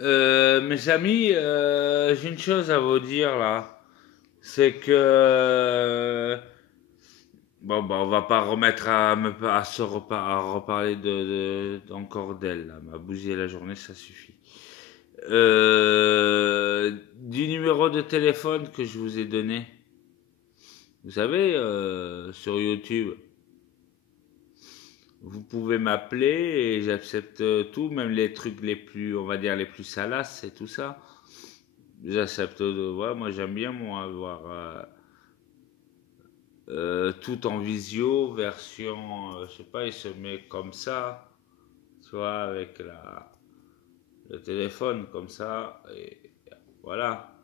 Mes amis, j'ai une chose à vous dire là. C'est que bon, bah, on va pas remettre à reparler encore d'elle. Là. M'a bousillé la journée, ça suffit. Du numéro de téléphone que je vous ai donné. Vous savez, sur YouTube, vous pouvez m'appeler et j'accepte tout, même les trucs les plus, on va dire, les plus salaces et tout ça. J'accepte. Ouais, moi j'aime bien moi avoir tout en visio, version, je sais pas, il se met comme ça, tu vois, avec le téléphone comme ça, et voilà.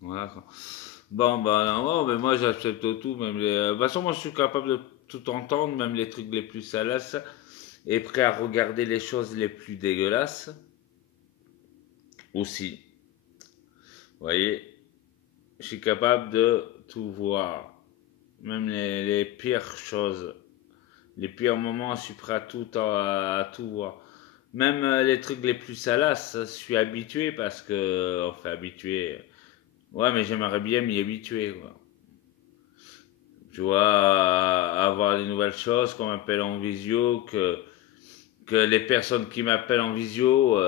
Voilà. Bon, bah non, mais moi j'accepte tout, même de toute façon, moi je suis capable de tout entendre, même les trucs les plus salaces, et prêt à regarder les choses les plus dégueulasses aussi. Vous voyez, je suis capable de tout voir, même les pires choses. Les pires moments, je suis prêt à tout voir. Même les trucs les plus salaces, je suis habitué parce que. Enfin, habitué. Ouais, mais j'aimerais bien m'y habituer, quoi. Tu vois, à avoir des nouvelles choses, qu'on m'appelle en visio, que les personnes qui m'appellent en visio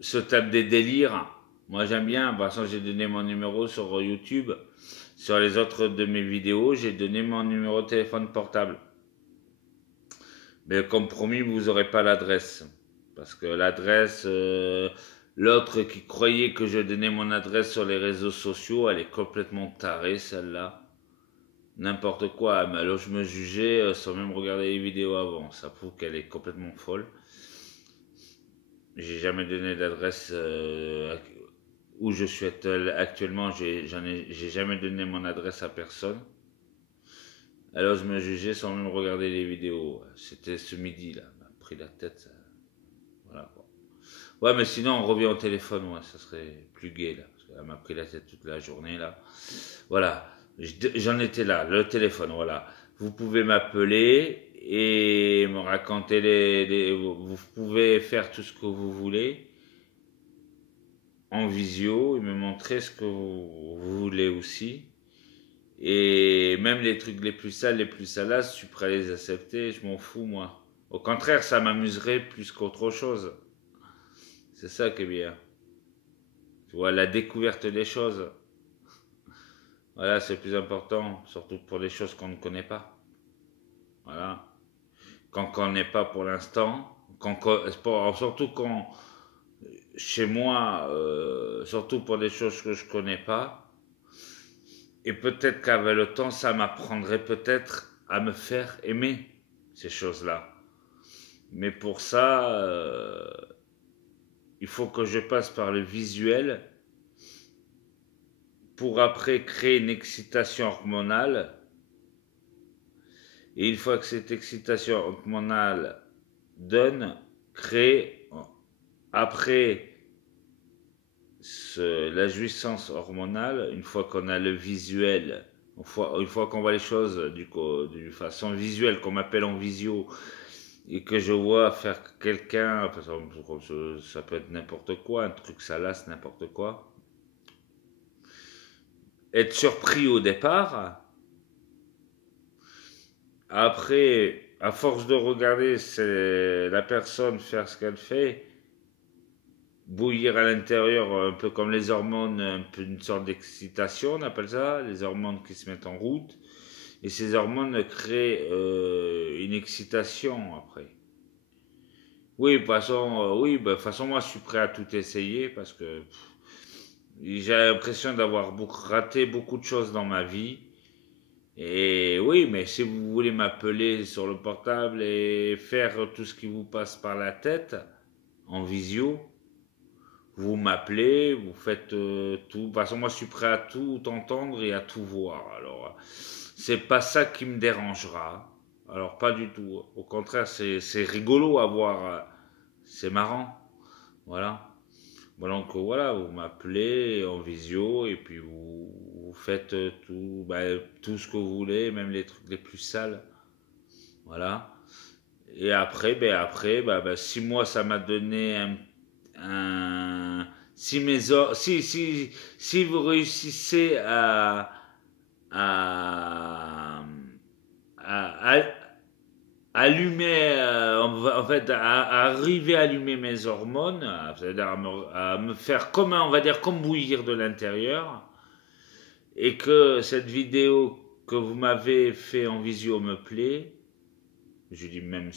se tapent des délires. Moi, j'aime bien. De toute façon, j'ai donné mon numéro sur YouTube. Sur les autres de mes vidéos, j'ai donné mon numéro de téléphone portable. Mais comme promis, vous n'aurez pas l'adresse. Parce que l'adresse, l'autre qui croyait que je donnais mon adresse sur les réseaux sociaux, elle est complètement tarée, celle-là. N'importe quoi. Alors je me jugeais sans même regarder les vidéos avant. Ça prouve qu'elle est complètement folle. J'ai jamais donné d'adresse où je suis actuellement. J'ai jamais donné mon adresse à personne. Alors je me jugeais sans même regarder les vidéos. C'était ce midi là, m'a pris la tête. Voilà. Ouais, mais sinon, on revient au téléphone, ouais, ça serait plus gai, là. Parce qu'elle m'a pris la tête toute la journée, là. Voilà. J'en étais là, le téléphone, voilà. Vous pouvez m'appeler et me raconter vous pouvez faire tout ce que vous voulez en visio et me montrer ce que vous voulez aussi. Et même les trucs les plus sales, les plus salaces, je suis prêt à les accepter, je m'en fous, moi. Au contraire, ça m'amuserait plus qu'autre chose. C'est ça qui est bien. Tu vois, la découverte des choses. Voilà, c'est le plus important, surtout pour les choses qu'on ne connaît pas. Voilà. Qu'on ne connaît pas pour l'instant. Surtout quand, chez moi, surtout pour des choses que je ne connais pas. Et peut-être qu'avec le temps, ça m'apprendrait peut-être à me faire aimer ces choses-là. Mais pour ça, il faut que je passe par le visuel pour après créer une excitation hormonale. Et une fois que cette excitation hormonale donne, crée, après la jouissance hormonale, une fois qu'on a le visuel, une fois qu'on voit les choses d'une façon visuelle, qu'on m'appelle en visio, et que je vois faire quelqu'un, ça peut être n'importe quoi, un truc salace, n'importe quoi, être surpris au départ. Après, à force de regarder la personne faire ce qu'elle fait, bouillir à l'intérieur, un peu comme les hormones, un peu une sorte d'excitation, on appelle ça, les hormones qui se mettent en route. Et ces hormones créent une excitation après. Oui, de toute façon, oui, bah, de toute façon, moi je suis prêt à tout essayer parce que j'ai l'impression d'avoir raté beaucoup de choses dans ma vie. Et oui, mais si vous voulez m'appeler sur le portable et faire tout ce qui vous passe par la tête en visio, vous m'appelez, vous faites tout. De toute façon, moi, je suis prêt à tout entendre et à tout voir. Alors, c'est pas ça qui me dérangera. Alors, pas du tout. Au contraire, c'est rigolo à voir. C'est marrant. Voilà. Bon, donc, voilà, vous m'appelez en visio et puis vous faites tout, bah, tout ce que vous voulez, même les trucs les plus sales. Voilà. Et après, si moi ça m'a donné si si vous réussissez à, à allumer, en fait, à arriver à allumer mes hormones, c'est-à-dire à me faire comme, on va dire, comme bouillir de l'intérieur, et que cette vidéo que vous m'avez fait en visio me plaît, je dis même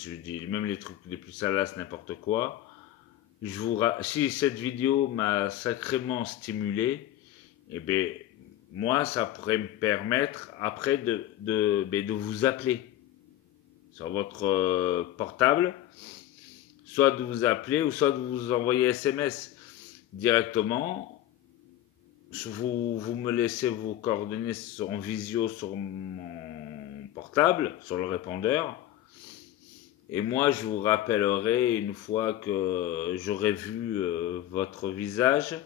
les trucs les plus salaces, n'importe quoi. Si cette vidéo m'a sacrément stimulé, eh bien, moi, ça pourrait me permettre après de vous appeler sur votre portable, soit de vous appeler ou soit de vous envoyer SMS directement. Vous me laissez vos coordonnées en visio sur mon portable, sur le répondeur. Et moi, je vous rappellerai une fois que j'aurai vu votre visage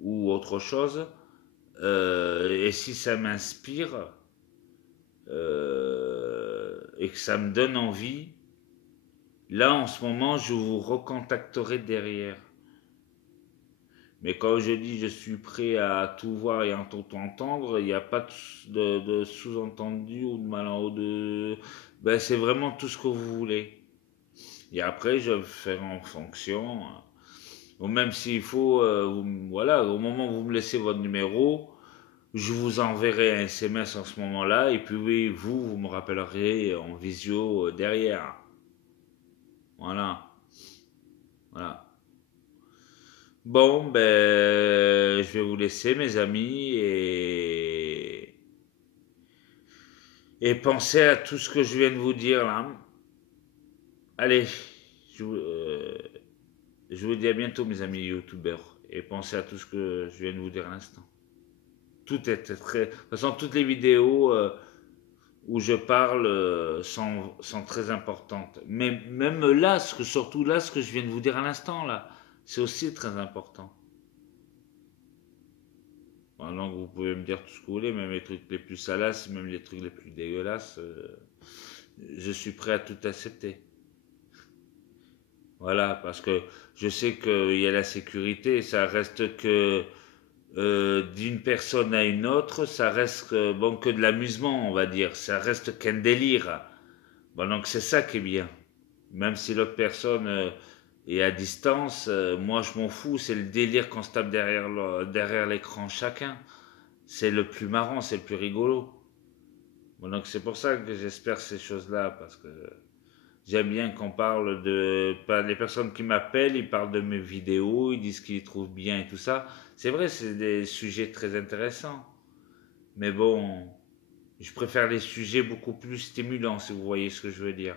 ou autre chose. Et si ça m'inspire et que ça me donne envie, là, en ce moment, je vous recontacterai derrière. Mais quand je dis je suis prêt à tout voir et à tout entendre, il n'y a pas de sous-entendu ou de malentendu. Ben, c'est vraiment tout ce que vous voulez. Et après, je vais faire en fonction. Ou même s'il faut, voilà, au moment où vous me laissez votre numéro, je vous enverrai un SMS en ce moment-là. Et puis oui, vous me rappellerez en visio derrière. Voilà. Voilà. Bon, ben, je vais vous laisser, mes amis, et pensez à tout ce que je viens de vous dire là. Allez, je vous dis à bientôt, mes amis youtubeurs, et pensez à tout ce que je viens de vous dire à l'instant. Tout est très. De toute façon, toutes les vidéos où je parle sont très importantes. Mais même là, surtout là, ce que je viens de vous dire à l'instant, là, c'est aussi très important. Donc vous pouvez me dire tout ce que vous voulez, même les trucs les plus salaces, même les trucs les plus dégueulasses, je suis prêt à tout accepter. Voilà, parce que je sais qu'il y a la sécurité, ça reste que d'une personne à une autre, ça reste bon, que de l'amusement, on va dire, ça reste qu'un délire. Bon, donc c'est ça qui est bien. Même si l'autre personne est à distance, moi je m'en fous, c'est le délire qu'on se tape derrière l'écran chacun. C'est le plus marrant, c'est le plus rigolo. Bon, donc c'est pour ça que j'espère ces choses-là, parce que j'aime bien qu'on parle de... Les personnes qui m'appellent, ils parlent de mes vidéos, ils disent qu'ils les trouvent bien et tout ça. C'est vrai, c'est des sujets très intéressants. Mais bon, je préfère les sujets beaucoup plus stimulants, si vous voyez ce que je veux dire.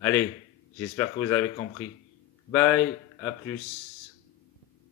Allez, j'espère que vous avez compris. Bye, à plus.